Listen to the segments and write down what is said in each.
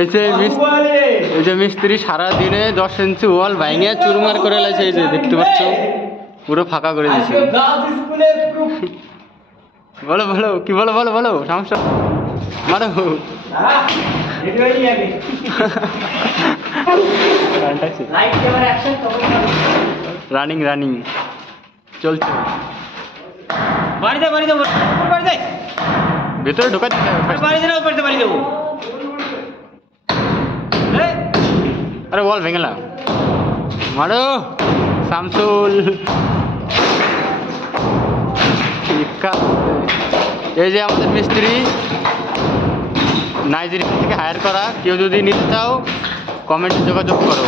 এই যে মিস্ত্রি সারাদিনে 10 ইঞ্চি ওয়াল ভাঙিয়ে চুরমার করে লাগছে। এই যে দেখতে পাচ্ছ পুরো ফাঁকা করে দিয়েছে। বলো বলো কি বলো বলো বলো সমস্যা মারো। রানিং রানিং চলছে। ভেতরে ঢোকা দিতে হবে। আরে বল ভেঙেলা মারো শামসুল। এই যে আমাদের মিস্ত্রি নাইজেরিয়া থেকে হায়ার করা, কেউ যদি নিতে চাও কমেন্টে যোগাযোগ করো।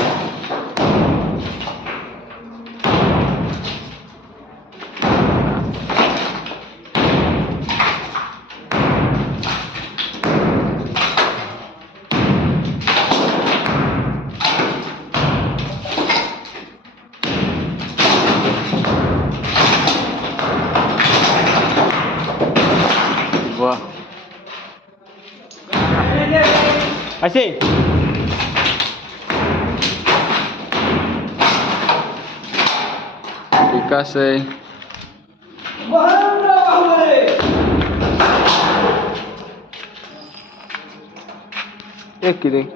বাহ আছে ঠিক আছে। কি রে